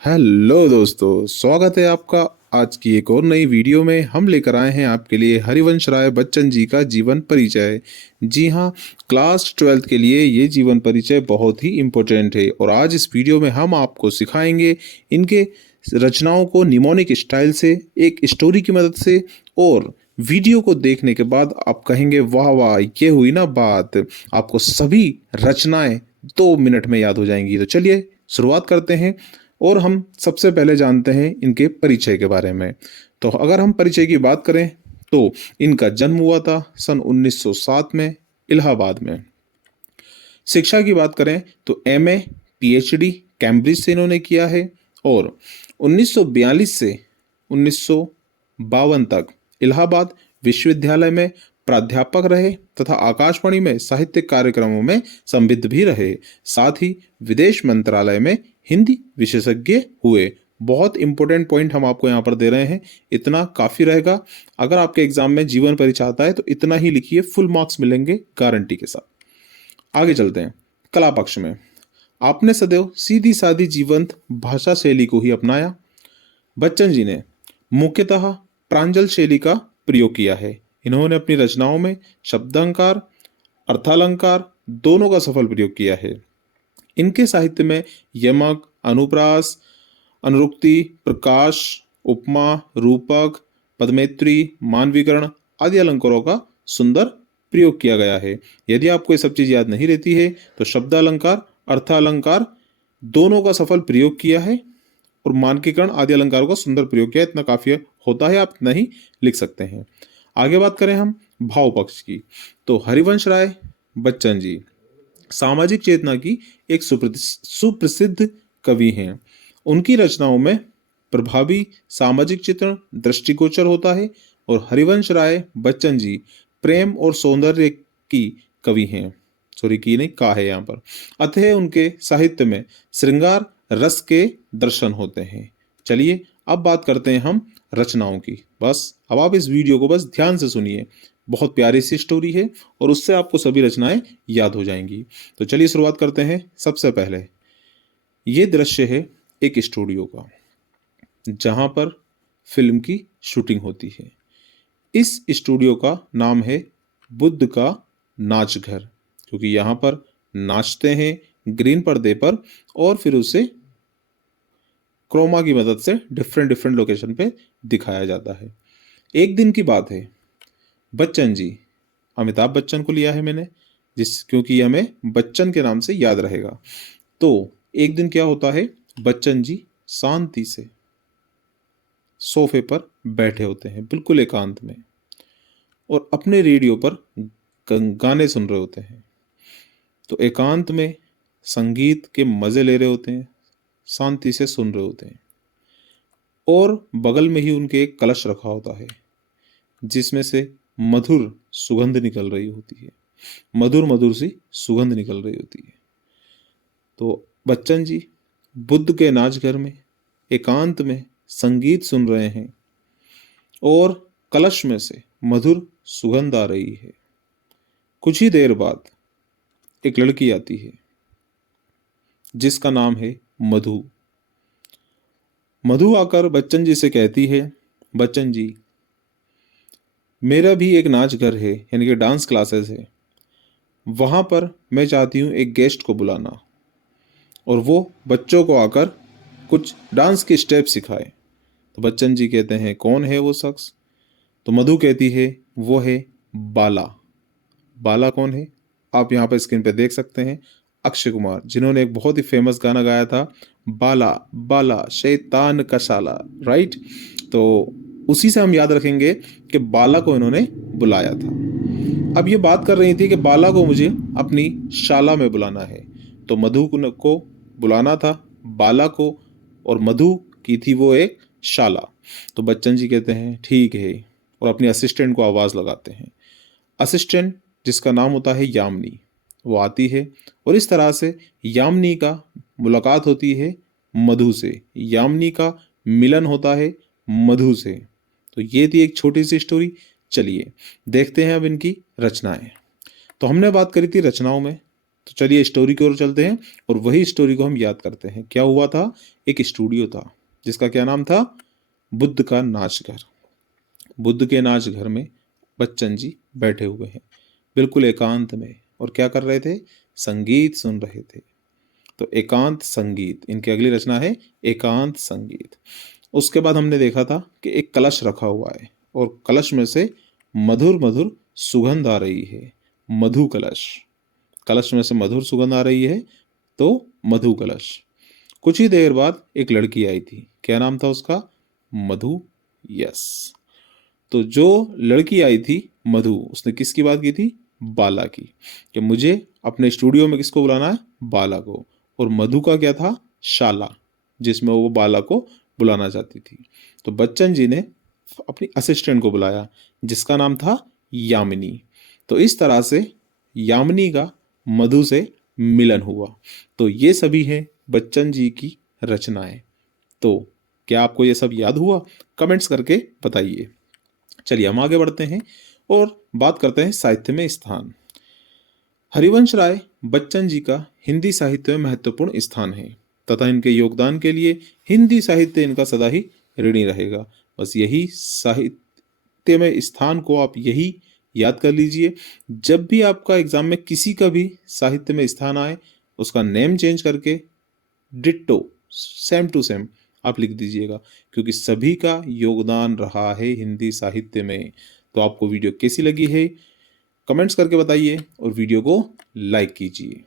Hello दोस्तों, स्वागत है आपका आज की एक और नई वीडियो में। हम लेकर आए हैं आपके लिए हरिवंश राय बच्चन जी का जीवन परिचय। जी हाँ, क्लास 12th के लिए ये जीवन परिचय बहुत ही इम्पोर्टेंट है और आज इस वीडियो में हम आपको सिखाएंगे इनके रचनाओं को निमोनिक स्टाइल से, एक स्टोरी की मदद से। और वीडियो को देखने के बाद आप कहेंगे वाह वाह, ये हुई ना बात। आपको सभी रचनाएं 2 मिनट में याद हो जाएंगी। तो चलिए शुरुआत करते हैं और हम सबसे पहले जानते हैं इनके परिचय के बारे में। तो अगर हम परिचय की बात करें तो इनका जन्म हुआ था सन 1907 में इलाहाबाद में। शिक्षा की बात करें तो एमए पीएचडी कैम्ब्रिज से इन्होंने किया है और 1942 से 1952 तक इलाहाबाद विश्वविद्यालय में प्राध्यापक रहे तथा आकाशवाणी में साहित्यिक कार्यक्रमों में संबिद्ध भी रहे। साथ ही विदेश मंत्रालय में हिंदी विशेषज्ञ हुए। बहुत इंपॉर्टेंट पॉइंट हम आपको यहाँ पर दे रहे हैं, इतना काफी रहेगा। अगर आपके एग्जाम में जीवन परिचय आता है तो इतना ही लिखिए, फुल मार्क्स मिलेंगे गारंटी के साथ। आगे चलते हैं। कला पक्ष में आपने सदैव सीधी सादी जीवंत भाषा शैली को ही अपनाया। बच्चन जी ने मुख्यतः प्रांजल शैली का प्रयोग किया है। इन्होंने अपनी रचनाओं में शब्दालंकार, अर्थालंकार दोनों का सफल प्रयोग किया है। इनके साहित्य में यमक, अनुप्रास, अनुरुक्ति, प्रकाश, उपमा, रूपक, पदमेत्री, मानवीकरण आदि अलंकारों का सुंदर प्रयोग किया गया है। यदि आपको ये सब चीज याद नहीं रहती है तो शब्दालंकार, अर्थालंकार दोनों का सफल प्रयोग किया है और मानकीकरण आदि अलंकारों का सुंदर प्रयोग किया है। इतना काफी होता है, आप इतना ही लिख सकते हैं। आगे बात करें हम भाव पक्ष की तो हरिवंश राय बच्चन जी सामाजिक चेतना की एक सुप्रसिद्ध कवि हैं। उनकी रचनाओं में प्रभावी सामाजिक चित्रण दृष्टिगोचर होता है और हरिवंश राय बच्चन जी प्रेम और सौंदर्य की कवि हैं। सॉरी, की नहीं, का है यहाँ पर। अतः उनके साहित्य में श्रृंगार रस के दर्शन होते हैं। चलिए अब बात करते हैं हम रचनाओं की। बस अब आप इस वीडियो को बस ध्यान से सुनिए, बहुत प्यारी सी स्टोरी है और उससे आपको सभी रचनाएं याद हो जाएंगी। तो चलिए शुरुआत करते हैं। सबसे पहले ये दृश्य है एक स्टूडियो का जहां पर फिल्म की शूटिंग होती है। इस स्टूडियो का नाम है बुद्ध का नाच घर, क्योंकि यहाँ पर नाचते हैं ग्रीन पर्दे पर और फिर उसे क्रोमा की मदद से डिफरेंट डिफरेंट लोकेशन पे दिखाया जाता है। एक दिन की बात है, बच्चन जी, अमिताभ बच्चन को लिया है मैंने क्योंकि ये हमें बच्चन के नाम से याद रहेगा। तो एक दिन क्या होता है, बच्चन जी शांति से सोफे पर बैठे होते हैं बिल्कुल एकांत में और अपने रेडियो पर गाने सुन रहे होते हैं। तो एकांत में संगीत के मजे ले रहे होते हैं, शांति से सुन रहे होते हैं और बगल में ही उनके एक कलश रखा होता है जिसमें से मधुर सुगंध निकल रही होती है, मधुर मधुर सी सुगंध निकल रही होती है। तो बच्चन जी बुद्ध के नाच घर में एकांत में संगीत सुन रहे हैं और कलश में से मधुर सुगंध आ रही है। कुछ ही देर बाद एक लड़की आती है जिसका नाम है मधु। मधु आकर बच्चन जी से कहती है, बच्चन जी मेरा भी एक नाच घर है, यानी कि डांस क्लासेस है, वहां पर मैं चाहती हूँ एक गेस्ट को बुलाना और वो बच्चों को आकर कुछ डांस के स्टेप सिखाए। तो बच्चन जी कहते हैं कौन है वो शख्स? तो मधु कहती है वो है बाला। बाला कौन है? आप यहाँ पर स्क्रीन पे देख सकते हैं, अक्षय कुमार, जिन्होंने एक बहुत ही फेमस गाना गाया था, बाला बाला शैतान का शाला, राइट। तो उसी से हम याद रखेंगे कि बाला को इन्होंने बुलाया था। अब ये बात कर रही थी कि बाला को मुझे अपनी शाला में बुलाना है। तो मधु को बुलाना था बाला को और मधु की थी वो एक शाला। तो बच्चन जी कहते हैं ठीक है और अपनी असिस्टेंट को आवाज़ लगाते हैं। असिस्टेंट जिसका नाम होता है यामिनी, वो आती है और इस तरह से यामिनी का मुलाकात होती है मधु से, यामिनी का मिलन होता है मधु से। तो ये थी एक छोटी सी स्टोरी। चलिए देखते हैं अब इनकी रचनाएं। तो हमने बात करी थी रचनाओं में, तो चलिए स्टोरी की ओर चलते हैं और वही स्टोरी को हम याद करते हैं। क्या हुआ था, एक स्टूडियो था जिसका क्या नाम था, बुद्ध का नाच घर। बुद्ध के नाच घर में बच्चन जी बैठे हुए हैं बिल्कुल एकांत में, और क्या कर रहे थे, संगीत सुन रहे थे। तो एकांत संगीत, इनकी अगली रचना है एकांत संगीत। उसके बाद हमने देखा था कि एक कलश रखा हुआ है और कलश में से मधुर मधुर सुगंध आ रही है, मधु कलश। कलश में से मधुर सुगंध आ रही है तो मधु कलश। कुछ ही देर बाद एक लड़की आई थी, क्या नाम था उसका, मधु। यस, तो जो लड़की आई थी मधु, उसने किसकी बात की थी, बाला की, कि मुझे अपने स्टूडियो में किसको बुलाना है, बाला को। और मधु का क्या था, शाला, जिसमें वो बाला को बुलाना चाहती थी। तो बच्चन जी ने अपनी असिस्टेंट को बुलाया जिसका नाम था यामिनी। तो इस तरह से यामिनी का मधु से मिलन हुआ। तो ये सभी हैं बच्चन जी की रचनाएं। तो क्या आपको ये सब याद हुआ, कमेंट्स करके बताइए। चलिए हम आगे बढ़ते हैं और बात करते हैं साहित्य में स्थान। हरिवंश राय बच्चन जी का हिंदी साहित्य में महत्वपूर्ण स्थान है तथा इनके योगदान के लिए हिंदी साहित्य इनका सदा ही ऋणी रहेगा। बस यही साहित्य में स्थान को आप यही याद कर लीजिए। जब भी आपका एग्जाम में किसी का भी साहित्य में स्थान आए, उसका नेम चेंज करके डिट्टो सेम टू सेम आप लिख दीजिएगा, क्योंकि सभी का योगदान रहा है हिंदी साहित्य में। तो आपको वीडियो कैसी लगी है कमेंट्स करके बताइए और वीडियो को लाइक कीजिए।